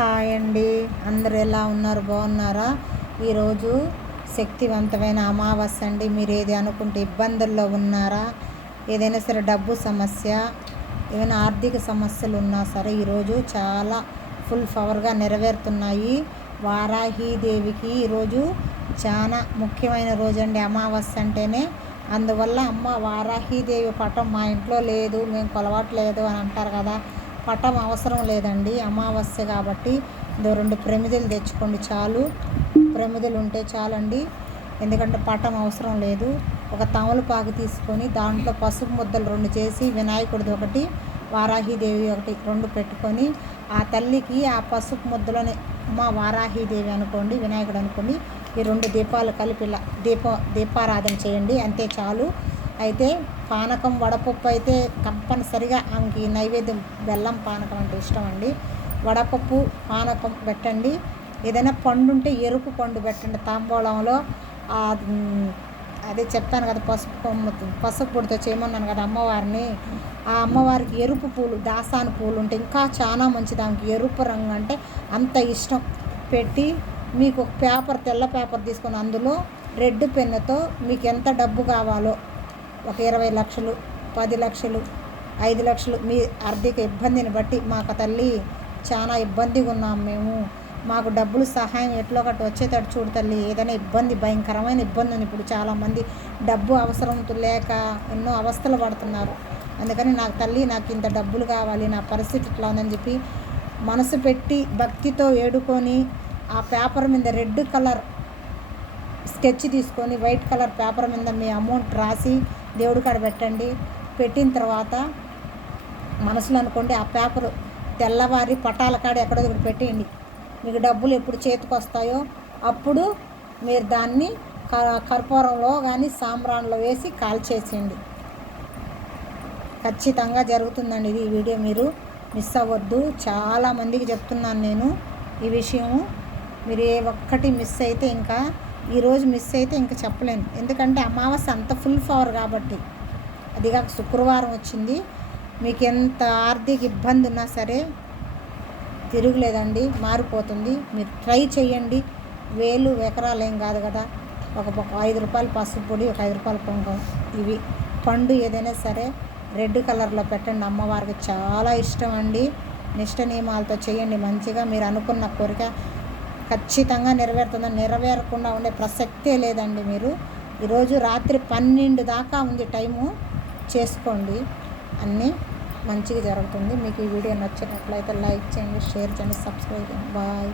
Hi అండి అందరు ఎలా ఉన్నారు? బాగున్నారా? ఈరోజు శక్తివంతమైన అమావాస్య అండి. మీరు ఏది అనుకుంటే ఇబ్బందుల్లో ఉన్నారా? ఏదైనా సరే డబ్బు సమస్య ఏమైనా ఆర్థిక సమస్యలు ఉన్నా సరే ఈరోజు చాలా ఫుల్ పవర్గా నెరవేరుతున్నాయి. వారాహీదేవికి ఈరోజు చాలా ముఖ్యమైన రోజు అండి అమావాస్య అంటేనే. అందువల్ల అమ్మ వారాహీదేవి పటం మా ఇంట్లో లేదు మేము కొలవట్లేదు అని అంటారు కదా. పటం అవసరం లేదండి అమావాస్య కాబట్టి ఇదో రెండు ప్రమిదలు తెచ్చుకోండి చాలు. ప్రమిదలు ఉంటే చాలండి ఎందుకంటే పటం అవసరం లేదు. ఒక తమలపాకు తీసుకొని దాంట్లో పసుపు ముద్దలు రెండు చేసి వినాయకుడిది ఒకటి వారాహీదేవి ఒకటి రెండు పెట్టుకొని ఆ తల్లికి ఆ పసుపు ముద్దలోనే మా వారాహీదేవి అనుకోండి వినాయకుడు అనుకోండి ఈ రెండు దీపాలు కలిపి ఇలా దీప దీపారాధన చేయండి అంతే చాలు. అయితే పానకం వడపప్పు అయితే కంపల్సరిగా ఆమెకి నైవేద్యం బెల్లం పానకం అంటే ఇష్టం అండి వడపప్పు పానకం పెట్టండి. ఏదైనా పండు ఉంటే ఎరుపు పండు పెట్టండి తాంబూలంలో. అదే చెప్తాను కదా పసుపు కొమ్మ పసుపు పొడితో చేయమన్నాను కదా అమ్మవారిని. ఆ అమ్మవారికి ఎరుపు పూలు దాసాని పూలు ఉంటే ఇంకా చాలా మంచిది. ఆమెకి ఎరుపు రంగు అంటే అంత ఇష్టం. పెట్టి మీకు ఒక పేపర్ తెల్ల పేపర్ తీసుకొని అందులో రెడ్ పెన్నుతో మీకు ఎంత డబ్బు కావాలో ఒక ఇరవై లక్షలు పది లక్షలు ఐదు లక్షలు మీ ఆర్థిక ఇబ్బందిని బట్టి మాకు తల్లి చాలా ఇబ్బందిగా ఉన్నాం మేము. మాకు డబ్బులు సహాయం ఎట్లో ఒకటి వచ్చేటట్టు చూడు తల్లి ఏదైనా ఇబ్బంది భయంకరమైన ఇబ్బంది ఉంది ఇప్పుడు చాలామంది. డబ్బు అవసరం లేక ఎన్నో అవస్థలు పడుతున్నారు. అందుకని నాకు తల్లి నాకు ఇంత డబ్బులు కావాలి నా పరిస్థితి ఇట్లా ఉందని చెప్పి మనసు పెట్టి భక్తితో ఏడుకొని ఆ పేపర్ మీద రెడ్ కలర్ స్కెచ్ తీసుకొని వైట్ కలర్ పేపర్ మీద మీ అమౌంట్ రాసి దేవుడి కాడ పెట్టండి పెట్టిన తర్వాత మనసులో అనుకోండి ఆ పేపర్ తెల్లవారి పటాల కాడ ఎక్కడో ఒకటి పెట్టేయండి. మీకు డబ్బులు ఎప్పుడు చేతికి వస్తాయో అప్పుడు మీరు దాన్ని క- కర్పూరంలో కానీ సాంబ్రాన్లో వేసి కాల్చేసేయండి. ఖచ్చితంగా జరుగుతుందండి ఇది ఈ వీడియో. మీరు మిస్ అవ్వద్దు. చాలా మందికి చెప్తున్నాను నేను ఈ విషయము. మీరు ఏ ఒక్కటి మిస్ అయితే ఇంకా ఈరోజు మిస్ అయితే ఇంకా చెప్పలేను. ఎందుకంటే అమావాస్య అంత ఫుల్ పవర్ కాబట్టి. అది కాక శుక్రవారం వచ్చింది. మీకు ఎంత ఆర్థిక ఇబ్బంది ఉన్నా సరే తిరుగులేదండి మారిపోతుంది. మీరు ట్రై చేయండి. వేలు ఎకరాలు ఏం కాదు కదా. ఒక ఐదు రూపాయలు పసుపు పొడి ఒక ఐదు రూపాయల కుంకం ఇవి పండు ఏదైనా సరే రెడ్ కలర్లో పెట్టండి. అమ్మవారికి చాలా ఇష్టం అండి. నిష్ట నియమాలతో చేయండి. మంచిగా మీరు అనుకున్న కోరిక ఖచ్చితంగా నెరవేరుతుందని నెరవేరకుండా ఉండే ప్రసక్తే లేదండి మీరు. ఈరోజు రాత్రి పన్నెండు దాకా ఉంది టైము. చేసుకోండి. అన్నీ మంచిగా జరుగుతుంది. మీకు ఈ వీడియో నచ్చినట్లయితే లైక్ చేయండి షేర్ చేయండి సబ్స్క్రైబ్ చేయండి. బాయ్.